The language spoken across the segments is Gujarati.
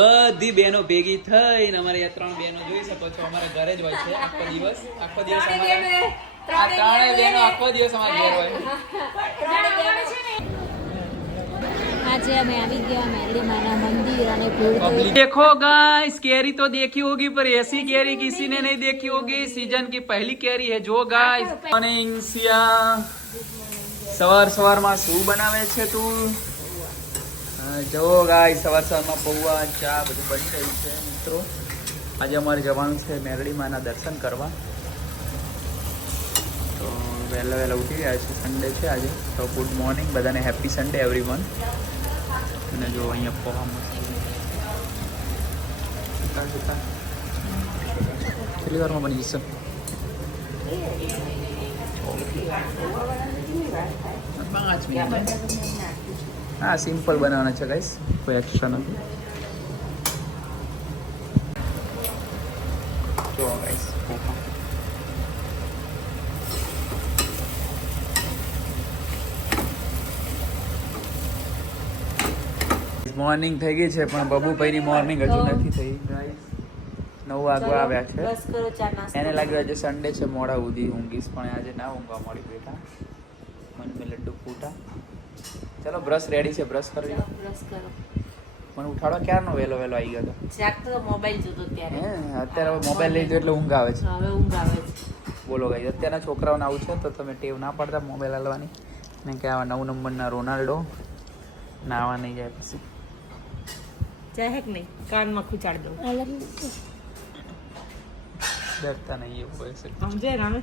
બધી બહેનો ભેગી થઈને અમારે અહીંયા 3 બહેનો જોઈ શકો છો અમારા ઘરે જ હોય છે આખો દિવસ અમારા આ ત્રણેય બહેનો આખો દિવસ અમારા ઘરે હોય. આજે અમે આવી ગયા મેરડી માના મંदिर અને ભીड़ देखो गाइस केरी तो देखी होगी पर ऐसी केरी किसी ने नहीं देखी होगी सीजन की पहली केरी है जो गाइस मॉर्निंग सिया सवार માં શું બનાવે છે તું? જો ગાઈસ સવારમાં પૌવા ચા બધું બની રહ્યું છે મિત્રો. આજે અમારે જવાનું છે મેરડી માના દર્શન કરવા તો વહેલા ઉઠી ગયા છે. સન્ડે છે આજે તો ગુડ મોર્નિંગ બધાને હેપી સન્ડે એવરીવન. અને જો અહીંયા પોહા કેટલી વારમાં બની જશે? 5 મિનિટ. હા સિમ્પલ બનાવવાના છે ગાઈસ, કોઈ એક્સ્ટ્રા નથી. જો ગાઈસ મોર્નિંગ થઈ ગઈ છે પણ બબુભાઈની મોર્નિંગ હજુ નથી થઈ. ગાઈસ 9 વાગવા આવ્યા છે. એને લાગ્યું આજે સન્ડે છે મોડા સુધી ઊંઘીશ પણ આજે ના ઊંઘવા મળી. બેઠા મન મે લડ્ડુ ફૂટા. ચલો બ્રશ રેડી છે, બ્રશ કરી લો. મને ઉઠાડવા ક્યારનો વેલો આવી ગયો તો મોબાઈલ જોતો ત્યારે. અત્યારે હવે મોબાઈલ લઈ લીધો એટલે ઊંઘ આવે છે. હવે ઊંઘ આવે છે. બોલો ગાઈસ અત્યારના છોકરાઓને આવું છે તો તમે ટેવ ના પડતા મોબાઈલ હાલવાની. ને કે આવા 9 નંબરના રોનાલ્ડો નાવા નહીં જાય પછી ચાહે કે નહીં કાનમાં ખુચાડ દો. ડરતા નહીં એવું હોય છે. સમજે રામે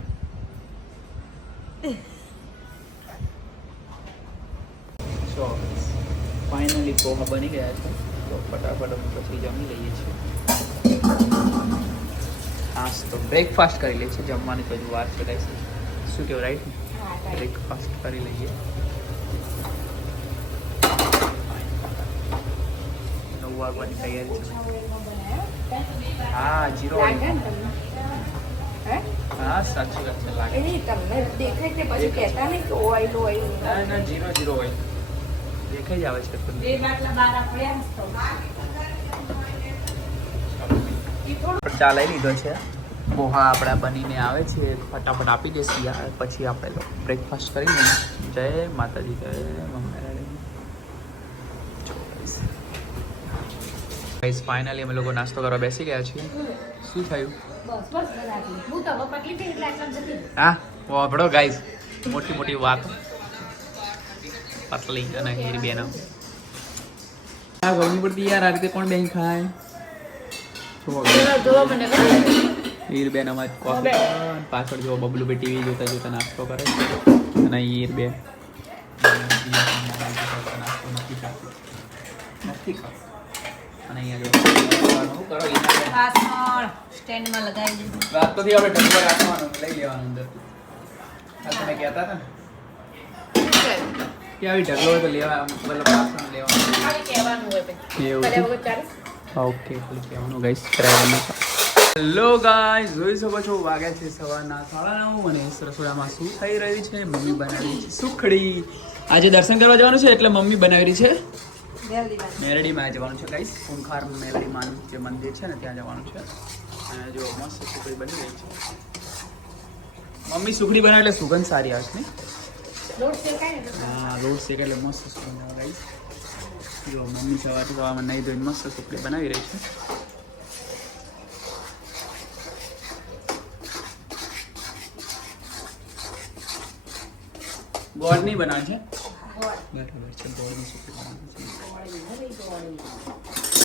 ફાઇનલી પોહા બની ગયા છે તો ફટાફટ અમે પછી જમી લઈએ છીએ. હા તો બ્રેકફાસ્ટ કરી લઈએ છીએ. જમવાની પછી વાર ચલાવી છે. શું કહેવું રાઈટ? બ્રેકફાસ્ટ કરી લઈએ. 9 વાગવાની તૈયારી છે. હા 0 ઓઇલ. હા સાચી વાત છે લાગે. તમને દેખાય તે પછી કહેતા નહીં કે ઓઇલ ના 0 ઓઇલ દેખાઈ જ આવે છે. બે બાટલા બહાર ચા લઈ લીધો છે. પોહા આપણા બનીને આવે છે. ફટાફટ આપી દેશે યાર પછી આપણે બ્રેકફાસ્ટ કરી લઈએ. જય માતાજી, જય ગાઈસ ફાઇનલી અમે લોકો નાસ્તો કરવા બેસી ગયા છીએ. શું થયું? હા વાપડો ગાઈસ મોટી વાતો પતલી અને હીર બેનો આ ગમી પડતી યાર. આ રીતે કોણ બેન ખાય? હીર બેન અમાર કોફી પાછળ જો બબલુ બે ટીવી જોતા નાસ્તો કરે છે અને હીર બે નાસ્તો નથી ખાતી. અને અહીંયા જો શું કરો પાછળ સ્ટેન્ડમાં લગાવી દીધું. રાત તો આપણે ઢંગો રાખવાનું લઈ લેવાનું અંદર. હાલ તમે કહેતા હતા ને કે આવી ઢગલો હોય તો લેવા મતલબ પાછળ લેવાનું કહેવાનું હોય પછી ઓકે કહેવાનું ગાઈસ ડ્રાઈવરને. હેલો ગાઈસ જોઈ શકો છો વાગ્યા છે સવારના 9:30 અને રસોડામાં શું થઈ રહ્યું છે? મમ્મી બનાવી છે સુખડી. આજે દર્શન કરવા જવાનું છે એટલે મમ્મી બનાવી રહી છે. મેરડીમાં જવાનું છે ગાઈસ. ખૂંખાર મેરડીમાં જે મંદિર છે ને ત્યાં જવાનું છે. અને જો મસ્ત સુખડી બની રહી છે. મમ્મી સુખડી બનાવે એટલે સુગંધ સારી આવે છે ને? હા રોડ શેક એટલે મસ્ત સુગંધ આવે ગાઈસ. જો મમ્મી સવારમાં નહીં ધોઈને મસ્ત સુખડી બનાવી રહી છે. ગોળ નહીં બનાવે છે બરાબર છે. ગોળની સુખડી બનાવી છે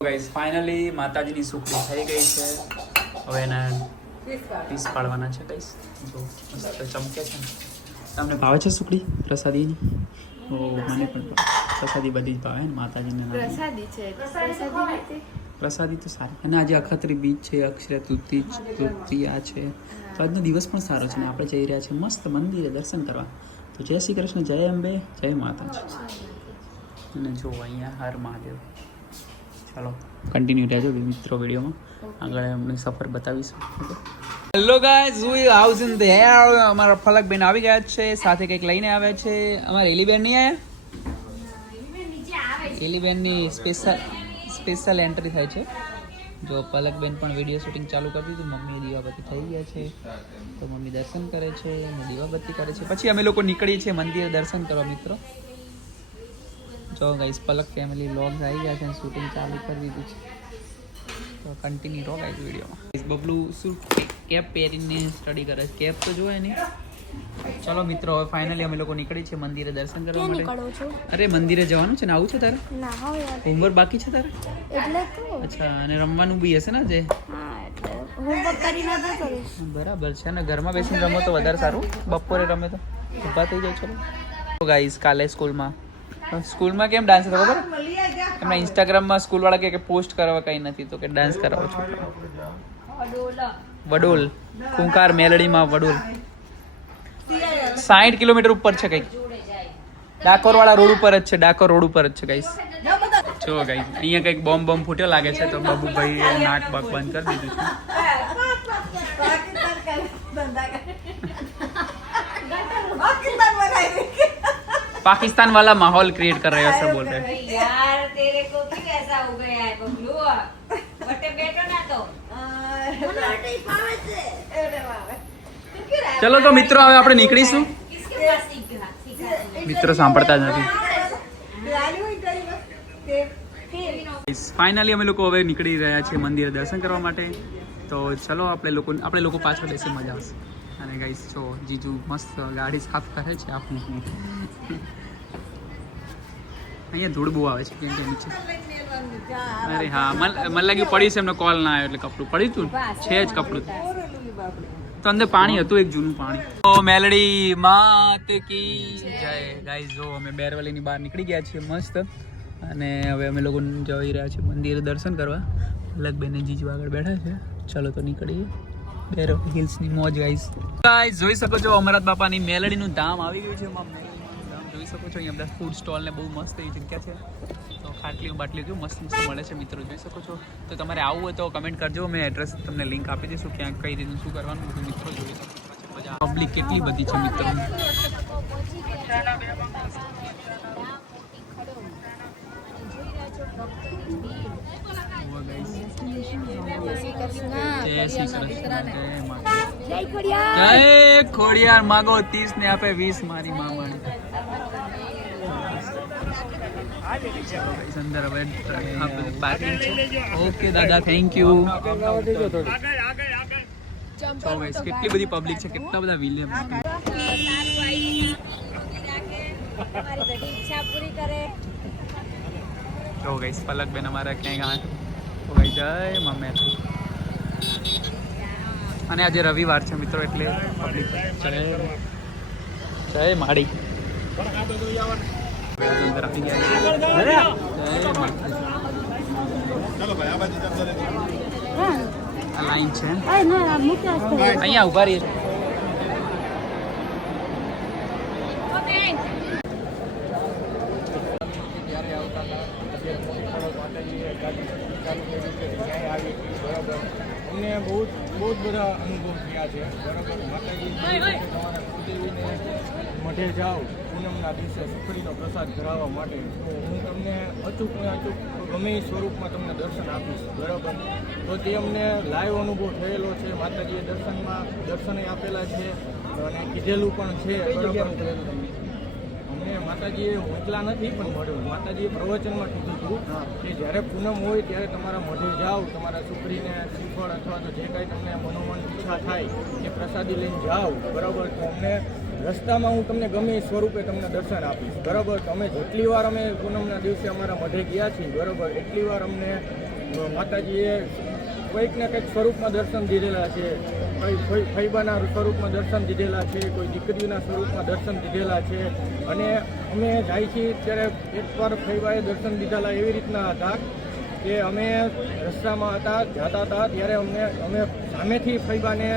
ગાઈસ. ફાઇનલી માતાજીની સુખડી થઈ ગઈ છે. હવે એના પીસ પાડવાના છે ગાઈસ. જો મસ્ત ચમકે છે. તમને ભાવે છે સુખડી પ્રસાદીની? ઓ મને પણ પ્રસાદી બધી જ ભાવે ને માતાજીને. પ્રસાદી છે પ્રસાદી તો સારી. અને આજે અખતરી બીજ છે, અક્ષય તૃતીયા છે તો આજનો દિવસ પણ સારો છે ને આપણે જઈ રહ્યા છીએ મસ્ત મંદિરે દર્શન કરવા. તો જય શ્રી કૃષ્ણ, જય અંબે, જય માતાજી. અને જો અહીંયા હર મહાદેવ. ચાલો કન્ટિન્યુ રહેજો મિત્રો વિડીયોમાં. આગળ એમની સફર બતાવીશું. Hello guys we house in the hair. અમારા ફલકબેન આવી ગયા છે, સાથે કંઈક લઈને આવ્યા છે. અમારા એલીબેન નહીં આવ્યા? એલીબેનની સ્પેશિયલ એન્ટ્રી થાય છે. જો પલકબેન પણ વિડીયો શૂટિંગ ચાલુ કરી દીધું, મમ્મી દીવાબત્તી થઈ ગયા છે તો મમ્મી દર્શન કરે છે અને દીવાબત્તી કરે છે. પછી અમે લોકો નીકળીએ છીએ મંદિરે દર્શન કરવા મિત્રો. જો ગાઈસ પલક ફેમિલી વ્લોગ્સ આવી ગયા છે અને શૂટિંગ ચાલુ કરી દીધું છે, તો કન્ટિન્યુ રહો ગાઈસ વિડીયોમાં. બબલુ શું કેપ પહેરીને સ્ટડી કરે છે, કેપ તો જોવે નહીં. ચલો મિત્રો હવે ફાઇનલી અમે લોકો નીકળી છે મંદિરે દર્શન કરવા માટે. અરે મંદિરે જવાનું છે ને, આવું છે તારે? ના હવે હોમવર્ક બાકી છે તારે? એટલે તો અચ્છા, અને રમવાનું બી હશે ને આજે? હા એટલે હોમવર્ક કરીને જ કરીશ. બરાબર છે ને, ઘરમાં બેસીને રમો તો વધારે સારું, બપોરે રમે તો ઊભા થઈ જાય. ચલો ગાઈસ કાલે સ્કૂલમાં કેમ ડાન્સ હતો ખબર? એમના ઇન્સ્ટાગ્રામમાં સ્કૂલવાળા કે પોસ્ટ કરવા કંઈ નથી તો કે ડાન્સ કરાવો છો. વડોલ કુંકાર મેલડીમાં વડોલ 60 કિલોમીટર ઉપર છે કંઈક, ડાકોર વાળા રોડ ઉપર જ છે, ડાકોર રોડ ઉપર જ છે ગાઈસ. જો ગાઈસ અહીંયા કંઈક બોમ્બ ફૂટ્યો લાગે છે તો બાબુભાઈએ નાક બાક બંધ કરી દીધું છે. पाकिस्तान वाला माहौल क्रिएट कर रहे हैं ऐसा बोल रहे हैं यार तेरे को क्यों ऐसा हो गया है बबलू बटे बैठो ना तो चलो तो મિત્રો હવે આપણે નીકળીશું. किसके पास सीखा મિત્રો સાંભળતા જ નથી. ફાઇનલી અમે લોકો હવે નીકળી રહ્યા છીએ મંદિરે દર્શન કરવા માટે. તો ચલો આપણે લોકો પાછળ બેસી મજા આવશે. અને ગાઈસ જો જીજુ મસ્ત ગાડી સાફ કરે છે આપણું. અહીંયા ધૂળ બહુ આવે છે કેમ કે નીચે. અરે હા મને લાગ્યું પડ્યું છે, એમને કોલ ના આવ્યો એટલે કપડું પડ્યું હતું છે જ કપડું તો અંદર પાણી હતું, એક જૂનું પાણી. તો મેલડી માત કી જય. ગાઈસ જો અમે બેરવલીની બહાર નીકળી ગયા છીએ મસ્ત, અને હવે અમે લોકો જઈ રહ્યા છીએ મંદિરે દર્શન કરવા. લગબેન જીજુ આગળ બેઠા છે. ચલો તો નીકળીએ બેરવલી હિલ્સની મોજ. ગાઈસ જોઈ શકો છો અમરનાથ બાપાની મેલડીનું ધામ આવી ગયું છે. એમાં મેલડીનું ધામ જોઈ શકો છો. અહીંયા બધા ફૂડ સ્ટોલ ને બહુ મસ્ત એવી જગ્યા છે. તો ખાટલી બાટલી કેવું મસ્ત મળે છે મિત્રો, જોઈ શકો છો. તો તમારે આવવું હોય તો કમેન્ટ કરજો, મેં એડ્રેસ તમને લિંક આપી દઈશું ક્યાં કઈ રીતનું શું કરવાનું બધું મિત્રો જોઈ શકો છો. પબ્લિક કેટલી બધી છે મિત્રો. જય શ્રી કૃષ્ણ, જય માતા, જય ખોડિયાર. માગો 30 ને આપે 20 મારી મામણ. અંદર હવે ઓકે દાદા થેન્ક યુ. કેટલી બધી પબ્લિક છે, કેટલા બધા વિલિયમ. જો ગાઈસ પલકબેન અમારા ક્યાંય ગયા તો ભાઈ જય મમ્મી. અને આજે રવિવાર છે મિત્રો એટલે પબ્લિક જય માડી. અંદર આવી ગયા. આ લાઈન છે, અહીંયા ઉભા રહીએ. અમને બહુ બધા અનુભવ થયા છે બરાબર. માતાજી તમારા કુળદેવીને મઢે જાઓ પૂનમના દિવસે સુખડીનો પ્રસાદ ધરાવવા માટે, તો હું તમને અચૂક ગમે એ સ્વરૂપમાં તમને દર્શન આપીશ બરાબર. તો તે અમને લાઈવ અનુભવ થયેલો છે. માતાજીએ દર્શને આપેલા છે અને કીધેલું પણ છે બરાબર. અમને માતાજીએ મોકલા નથી પણ મળ્યું. માતાજીએ પ્રવચનમાં કીધું હતું કે જ્યારે પૂનમ હોય ત્યારે તમારા મઢે જાઓ, તમારા છોકરીને શ્રીફળ અથવા તો જે કાંઈ તમને મનોમન ઈચ્છા થાય એ પ્રસાદી લઈને જાઓ બરાબર. તો અમને રસ્તામાં હું તમને ગમે એ સ્વરૂપે તમને દર્શન આપીશ બરાબર. તો અમે જેટલી વાર અમે પૂનમના દિવસે અમારા મઢે ગયા છીએ બરાબર, એટલી વાર અમને માતાજીએ કંઈક ને કંઈક સ્વરૂપમાં દર્શન દીધેલા છે. કોઈ ફૈબાના સ્વરૂપમાં દર્શન દીધેલા છે, કોઈ દીકરીના સ્વરૂપમાં દર્શન દીધેલા છે. અને અમે જાય છીએ ત્યારે એકવાર ફૈબાએ દર્શન દીધેલા એવી રીતના હતા કે અમે રસ્તામાં જતા હતા ત્યારે અમે સામેથી ફૈબાને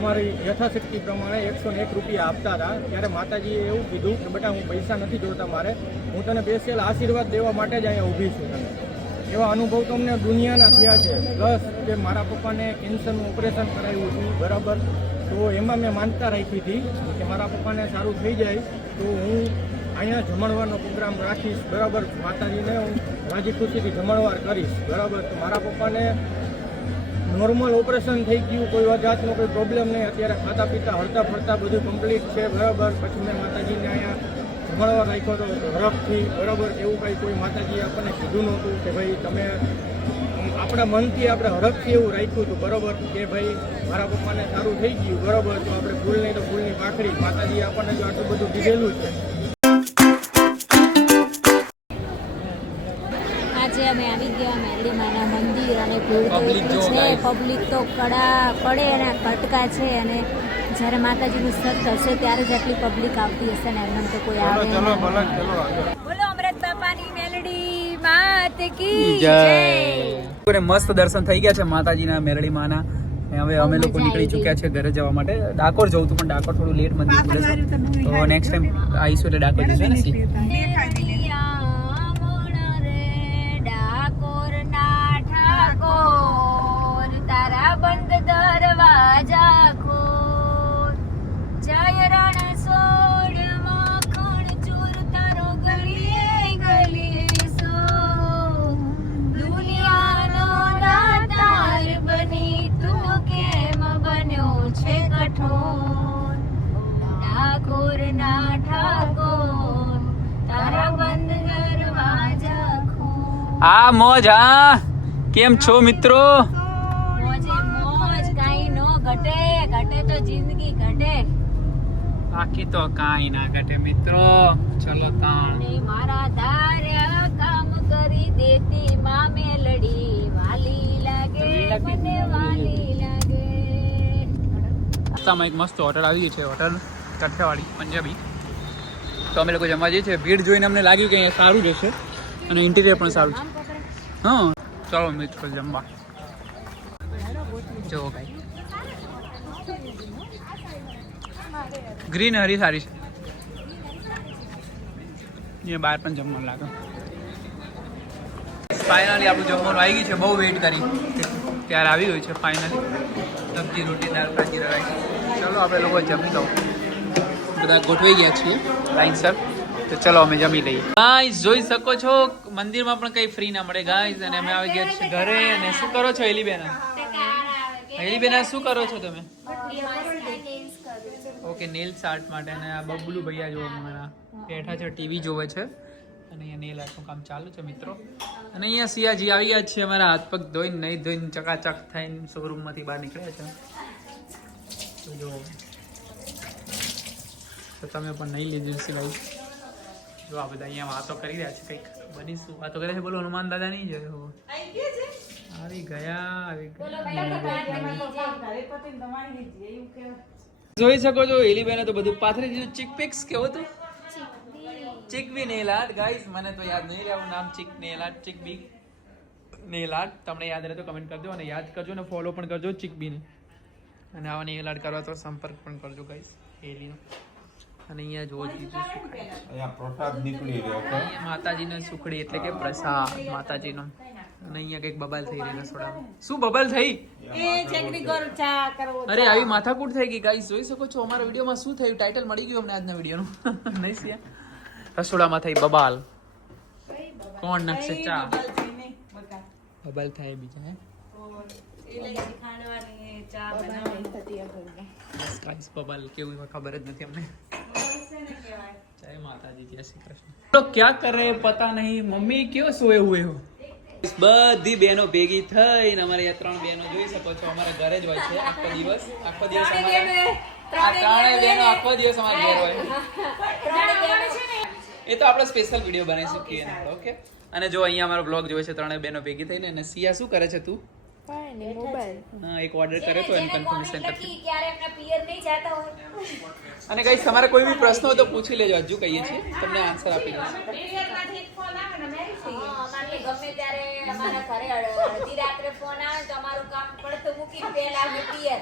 અમારી યથાશક્તિ પ્રમાણે 101 રૂપિયા આપતા હતા. ત્યારે માતાજીએ એવું કીધું કે બેટા હું પૈસા નથી જોતા, મારે હું તને સ્પેશિયલ આશીર્વાદ દેવા માટે જ અહીંયા ઊભી છું. તને એવા અનુભવ તો અમને દુનિયાના થયા છે. પ્લસ કે મારા પપ્પાને કેન્સરનું ઓપરેશન કરાવ્યું હતું બરાબર. તો એમાં મેં માનતા રાખી હતી કે મારા પપ્પાને સારું થઈ જાય તો હું અહીંયા જમણવારનો પ્રોગ્રામ રાખીશ, બરાબર. માતાજીને હું રાજી ખુશીથી જમણવાર કરીશ, બરાબર. તો મારા પપ્પાને નોર્મલ ઓપરેશન થઈ ગયું, કોઈ જાતનો કોઈ પ્રોબ્લેમ નહીં. અત્યારે ખાતા પીતા હરતા ફરતા બધું કમ્પ્લીટ છે, બરાબર. પછી મેં માતાજીને અહીંયા જમણવાર રાખ્યો હતો હરખથી, બરાબર. એવું કંઈ કોઈ માતાજીએ આપણને કીધું નહોતું કે ભાઈ તમે આપણા મનથી આપણે હરખથી એવું રાખ્યું હતું, બરાબર. કે ભાઈ મારા પપ્પાને સારું થઈ ગયું, બરાબર. તો આપણે ફૂલ નહીં તો ફૂલની પાખડી, માતાજીએ આપણને જો આટલું બધું કીધેલું છે. આજે અમે આવી ગયા મેરડી માના મંદિર અને ભીડ તો Public જો એટલી છે, guys. પબ્લિક તો પડે અને કટકા છે. અને જ્યારે માતાજીનું સત થશે ત્યારે જ આટલી પબ્લિક આવતી હશે ને એમને તો કોઈ આવે ચલો નહીં. ભલે ચલો આગળ. બોલો અમૃત બાપાની મેલડી માત કી જય. જય. મસ્ત દર્શન થઈ ગયા છે માતાજીના મેરડી માના. ને હવે અમે લોકો મજા નીકળી આવી ચૂક્યા છે ઘરે જવા માટે. ડાકોર જવું હતું પણ ડાકોર થોડું લેટ મંદિર ખુલે છે, તો નેક્સ્ટ ટાઈમ આવીશું એટલે ડાકોર જઈશું ને સી. ડાકોરના ઠાકોર તારા બંધ દરવાજા ખોલ. જય રણ સોડ માખણ ચોર તારો ગલીએ ગલીએ સો. દુનિયાનો દાતાર બની તું કેમ બન્યો છે કઠોર. ડાકોરના ઠાકોર તારા બંધ દરવાજા ખોલ. આ મોજ હા, કેમ છો મિત્રો? મોજે મોજ, કાંઈ નો ઘટે, ઘટે તો જિંદગી ઘટે. બાકી તો કાંઈ ના ઘટે મિત્રો. ચલો તાણ. ને મારા ધાર્યા કામ કરી દેતી માં મેલડી વાલી લાગે, મને વાલી લાગે. રસ્તામાં એક મસ્ત હોટલ આવી ગઈ છે, હોટલ કાઠિયાવાડી પંજાબી. તો અમે લોકો જમવા જઈએ છીએ. ભીડ જોઈને અમને લાગ્યું કે અહીંયા સારું રહેશે અને ઇન્ટિરિયર પણ સારું છે. હા ચાલો મિત્રો જમવા. જો કાંઈ ગ્રીન હરી સારી છે. અહીંયા બહાર પણ જમવાનું લાગે. ફાઇનલી આપણું જમવાનું આવી ગયું છે. બહુ વેઇટ કરી ત્યારે આવી ગયું છે ફાઇનલી. સબ્જી રોટી દાળ ભાત જીરા રાઈસ. ચલો આપણે લોકો જમી લો. બધા ગોઠવાઈ ગયા છીએ લાઈનસર, તો ચલો અમે જમી લઈએ. ગાઈસ જોઈ શકો છો મંદિરમાં પણ કઈ ફ્રી ના મળે ગાઈસ. અને અમે આવી ગયા છીએ ઘરે. અને શું કરો છો એલીબેન? એલીબેન શું કરો છો તમે? ઓકે નેલ્સ આર્ટ માટે. અને આ બબલુ ભૈયા જો અમારા બેઠા છે, ટીવી જોવે છે. અને અહીંયા નેલ આર્ટનું કામ ચાલુ છે મિત્રો. અને અહીંયા સિયાજી આવી ગયા છે. અમારા હાથ પગ ધોઈને નહીં ધોઈને ચકાચક થઈને શોરૂમમાંથી બહાર નીકળ્યા છે. તો જો તો તમે પણ નહીં લીધું સિવાય. જો આ બધા અહીંયા વાતો કરી રહ્યા છે, કંઈક બનીશું વાતો કરે છે. બોલો હનુમાન દાદા નહીં જોયો? આવી ગયા. જોઈ શકો છો એલીબેને તો બધું પાથરી દીધું. ચીક પિક્સ કેવું હતું? ચીકબી નેલ આર્ટ ગાઈસ. મને તો યાદ નહીં રહ્યું નામ. ચીક નેલ આર્ટ, ચીકબી નેલ આર્ટ. તમને યાદ રહે તો કમેન્ટ કરજો અને યાદ કરજો ને ફોલો પણ કરજો ચીકબીને. અને આવા નેલ આર્ટ કરવા તો સંપર્ક પણ કરજો ગાઈસ એલીનો. અને અહીંયા જોવો બીજું શું ખાય છે. અહીંયા પ્રસાદ નીકળી રહ્યો છે. અહીંયા માતાજીનો સુખડી એટલે કે પ્રસાદ માતાજીનો. અને અહીંયા કંઈક બબાલ થઈ રહી રસોડામાં. શું બબાલ થઈ? અરે આવી માથાકૂટ થઈ ગઈ ગાઈસ. જોઈ શકો છો અમારા વિડીયોમાં શું થયું. ટાઇટલ મળી ગયું અમને આજના વિડીયોનું. નહીં સિયા? રસોડામાં થઈ બબાલ. કોણ નાખશે ચા? બબાલ થાય બીજા હે. ગાઈસ બબાલ કેવું ખબર જ નથી અમને. જય માતાજી, જય શ્રી કૃષ્ણ. તો ક્યાં કર રહે પતા નહીં. મમ્મી ક્યો સોए हुए हो? બધી બહેનો ભેગી થઈને અમારે અહીંયા 3 બહેનો જોઈ શકો છો અમારા ઘરે જ હોય છે આખો દિવસ. આખો દિવસ અમારે આ 3 બહેનો આખો દિવસ અમારા ઘરે હોય. એ તો આપણે સ્પેશિયલ વિડીયો બનાવી શકીએ ને. ઓકે. અને જો અહીંયા અમારો બ્લોગ જોવે છે 3 બહેનો ભેગી થઈને. અને સિયા શું કરે છે તું? હા એક ઓર્ડર કર્યો તો એને કન્ફર્મેશન કરતી. અને ગાઈસ તમારે કોઈ બી પ્રશ્ન હોય તો પૂછી લેજો. હજુ કહીએ છીએ તમને આન્સર આપી દઈશું. ગમે ત્યારે અમારા ઘરે અડધી રાત્રે ફોન આવે તો અમારું કામ પડતું મૂકીને પહેલા અમે પિયર.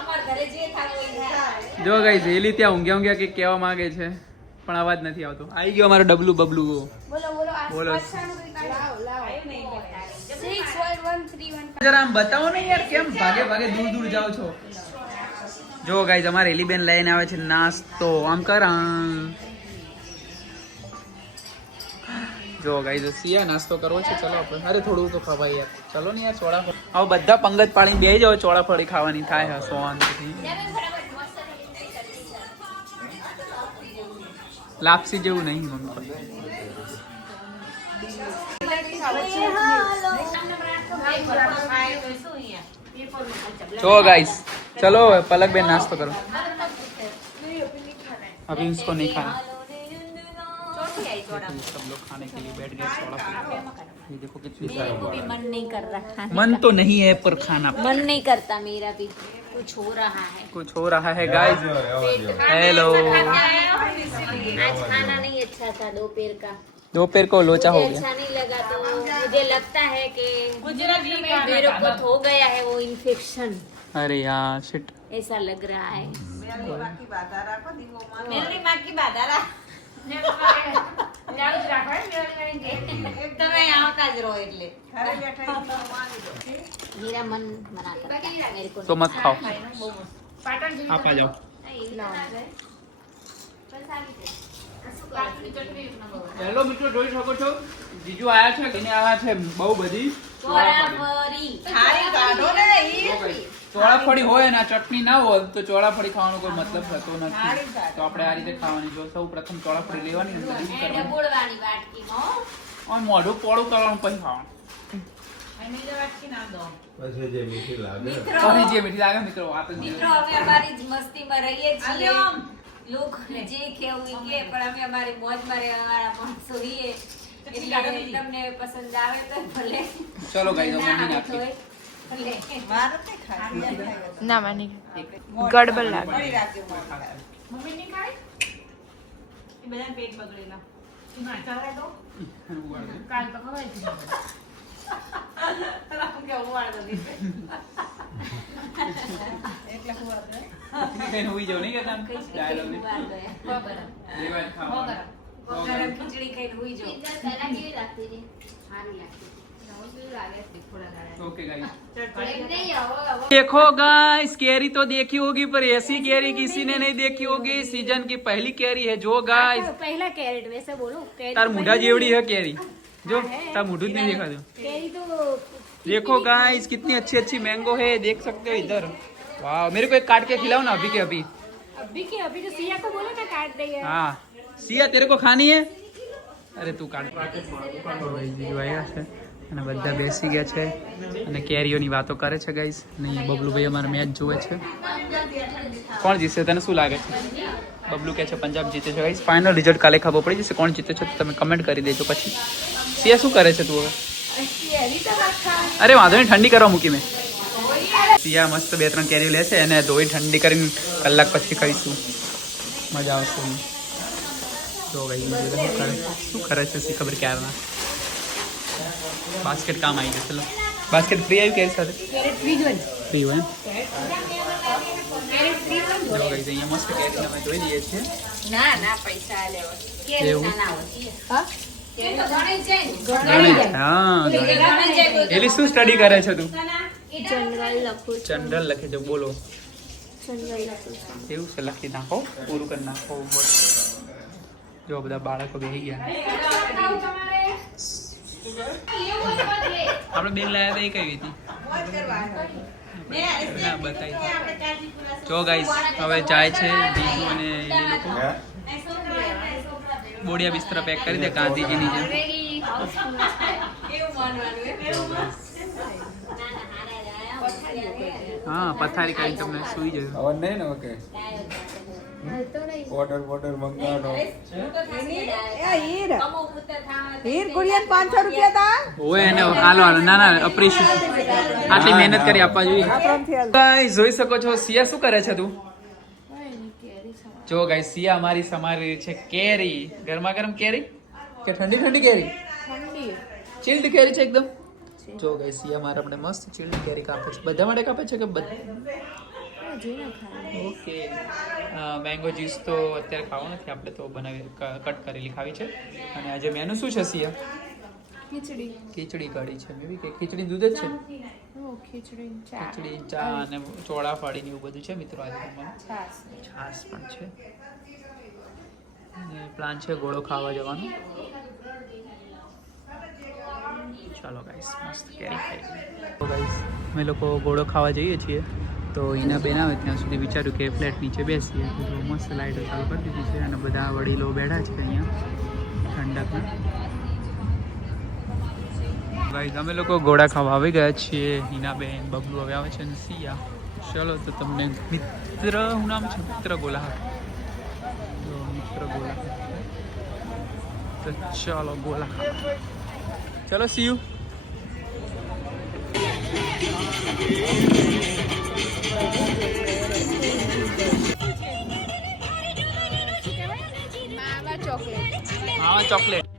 અમારા ઘરે જે થાય એ થાય. જો ગાઈસ હેલી ત્યાં ઊંઘ્યા કે કહેવા માંગે છે પણ અવાજ નથી આવતો. આવી ગયો અમારો ડબલું બબલું. બોલો જરા આમ બતાવો ને યાર, કેમ ભાગે ભાગે દૂર દૂર જાઓ છો? જો ગાઈસ અમારે એલીબેન લઈને આવે છે નાસ્તો. આમ કર જો ગાઈસ સિયા નાસ્તો કરવો છે. ચલો આપણે અરે થોડું તો ખવાય યાર. ચલો ને યાર ચોળાફળી. હવે બધા પંગત પાડીને બેસી જાવ. ચોળાફળી ખાવાની થાય હા સોવાનથી. લાપસી જેવું નહીં મમ્મી. જો गाइस चलो पलक बेन नाश्तो करो. अभी इसको नहीं खाना. सब लोग खाने के लिए बैठ गए. ये देखो कितनी सारी. मेरे को भी मन नहीं कर रहा. मन तो नहीं है पर खाना मन नहीं करता मेरा भी. कुछ हो रहा है. कुछ हो रहा है गाइस. हेलो. आज खाना नहीं अच्छा था दोपहर का. दोपहर को लोचा हो मुझे गया. अच्छा नहीं लगा तो मुझे लगता है कि मेरे को हो गया है वो इन्फेक्शन. अरे यार शिट. ऐसा लग रहा है. मेरी माँ की बात आ रहा. તમે આવતા જ રહો એટલે मेरा मन मना करता है मेरे को. तो मत खाओ. आप आ जाओ. હેલો મિત્રો જોઈ શકો છો જીજુ આયા છે લઈને આયા છે બહુ બધી ચોળાફળી હોય ને ચટણી ના હોય તો ચોળાફળી ખાવાનો કોઈ મતલબ થતો નથી. તો આપણે આ રીતે ખાવાની. જો સૌ પ્રથમ ચોળાફળી લેવાની અને પછી કરવાની. અને મોઢું પોળું કરવાનું પછી ખાવાનું. પછી જે મીઠી લાગે મિત્રો વાત જ મિત્રો અમે અમારી જ મસ્તીમાં રહીએ છીએ. લોકોને જે કેવું એ કે પણ અમે અમારી મોજમાં રહેવાવાળા માણસો છીએ. એટલે તમને પસંદ આવે તો ભલે. ચલો ગાઈસ અમે નહીં નાખીએ. ના માની ગડબડ લાગે. મમ્મી ની ખાય એ બધા પેટ બગડેલા. ના ચાલે તો કાલ તો ખવાય છે. રામ કે ઉવાળ દો દીપે. એટલે હુવા દે. બેન હોઈ જાવ નહીં કેતા ડાયલોગ ને. બરાબર. દેવાય ખાવા. ગરમ ખીચડી ખાઈને હુઈ જાવ. પહેલા કેવી લાગતી હતી? સારી લાગતી. ओके गाइस नहीं अब देखो गाइस कैरी तो देखी होगी पर ऐसी कैरी किसी ने नहीं देखी होगी. सीजन की पहली कैरी है जो गाइस. पहला कैरेट वैसे बोलो. तार मुंडा जेवड़ी है कैरी. जो तार मुंडू नहीं देखा जो. कैरी तो देखो गाइस कितनी अच्छी अच्छी मैंगो है. देख सकते हो इधर. वाह मेरे को एक काट के खिलाओ ना अभी के अभी. अभी तो सिया को बोलो ना काट देगा. हाँ सिया तेरे को खानी है. अरे તું કાટ. અને બધા બેસી ગયા છે અને કેરીઓની વાતો કરે છે ગાઈસ. અને બબલુભાઈ અમારે મેચ જોવે છે. કોણ જીતશે તને શું લાગે છે? બબલુ કહે છે પંજાબ જીતે છે ગાઈસ. ફાઇનલ રિઝલ્ટ કાલે ખબર પડી જશે કોણ જીતે છે. તો તમે કમેન્ટ કરી દેજો. પછી સિયા શું કરે છે તું હવે? અરે વાંધો નહીં ઠંડી કરવા મૂકી મેં. સિયા મસ્ત 2-3 કેરીઓ લે છે અને ધોઈ ઠંડી કરીને કલાક પછી ખાઈશું. મજા આવશે. જો ગાઈસ શું કરે છે સી ખબર ક્યારના. बास्केट काम आई है. चलो बास्केट फ्री आई कैरी साथ फ्री હોય જો ગાઈસ અહીંયા મસ્ત કેરી અમે જોઈ લઈએ છીએ. ના ના પૈસા લેવા. કેરી એવું? ના હોય. હા કેરી તો ગણી જાય ને. હા એલી શું સ્ટડી કરે છે તું? જનરલ લખું જનરલ લખે છે. બોલો જનરલ લખું છું. એવું છે લખી નાખો પૂરું કરી નાખો. બસ જો બધા બાળકો બેસી ગયા. આપણે બેન લાયા હતા એ કઈ હતી બતાવી. જો ગાઈસ હવે જાય છે જીજુ અને એ લોકો બોડિયા બિસ્તરા પેક કરી દે ગાંધીજીની જેમ. હા પથારી કરીને તમને સુઈ જજો. હવે નહીં ને ઓકે ઓર્ડર મંગાવવાનો. હીર ગુડિયન 500 રૂપિયા તા. ઓય એને હાલો હાલો ના ના અપ્રિશિએટ આટલી મહેનત કરી આપવા જોઈએ. ગાઈસ જોઈ શકો છો સિયા શું કરે છે તું? જો ગાઈસ સિયા અમારી સમારી રહી છે કેરી. ગરમા ગરમ કેરી કે ઠંડી ઠંડી કેરી? ચિલ્ડ કેરી છે એકદમ. જો ગાઈસ સિયા મારે આપણે મસ્ત ચિલ્ડ કેરી કાપે છે. બધા માટે કાપે છે કે ઓકે. મેંગો જ્યુસ તો અત્યારે ખાવો નથી આપણે તો બનાવી કટ કરેલી ખાવી છે. અને આજે મેનુ શું છે સિયા? ખીચડી કઢી છે. મે બી કે ખીચડી દૂધ જ છે. ખીચડી ચા અને ચોળાફળી ને એવું બધું છે મિત્રો. આજે છાસ પણ છે. અને પ્લાન છે ગોળો ખાવા જવાનો. ચાલો ગાઈસ મસ્ત કેરી ખાઈ તો ગાઈસ અમે લોકો ગોળો ખાવા જઈએ છીએ તો એના બેન આવે ત્યાં સુધી વિચાર્યું કે ફ્લેટ નીચે બેસીએ તો મસ્ત લાઇટો ચાલુ કરી દીધી છે અને બધા વડીલો બેઠા છે અહીંયા ઠંડકના ગાઈસ અમે લોકો ગોળા ખાવા આવી ગયા છીએ હિના બેન બબલુ હવે આવે છે અને સિયા ચલો તો તમને મિત્ર શું નામ છે મિત્ર ગોલા તો મિત્ર ગોલા તો ચાલો ગોલા ખાવા ચલો સી યુ ચોકલેટ હા ચોકલેટ